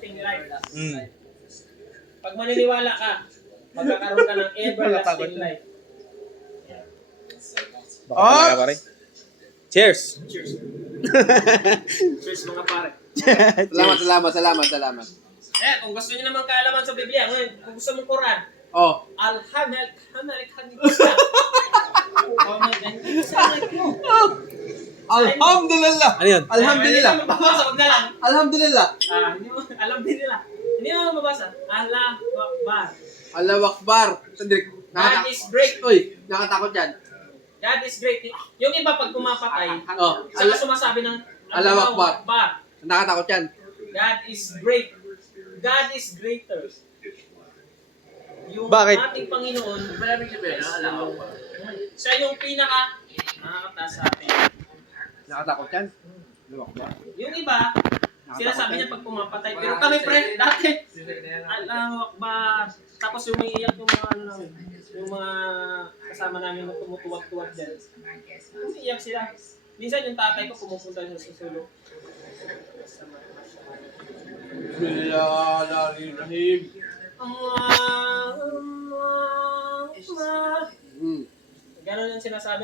everlasting life. Pag maniniwala ka, magkakaroon ka ng everlasting life. Baka pare. Cheers! Cheers. Cheers mga pare. Salamat. Kung gusto niyo naman kaalaman sa Biblia, kung gusto mong Quran, Oh. Alhamdulillah. Ano yun? Alhamdulillah. Hindi mo mabasa, wag na lang. Alhamdulillah. Alhamdulillah. Hindi mo mabasa. Allahu Akbar. Allahu Akbar. Sandrik. God is great. Uy, nakatakot yan. God is great. Yung iba pag pumapatay, Oh. saka sumasabi ng Allahu Akbar. Nakatakot yan. God is great. God is greater. Yung Bakit? ating Panginoon, siya yung pinaka nakakataas sa atin. Nakatakot yan. Allahu Akbar. Yung iba, sinasabi niya pag pumapatay. Pero kami pre, dati, Allahu Akbar. Tapos umiiyak yung mga yung mga kasama namin na tumutuwag-tuwag dyan. Umiiyak sila. Minsan yung tatay ko pumupunta sa susulok. Bismillahirrahmanirrahim. Allah. Ganon yung sinasabi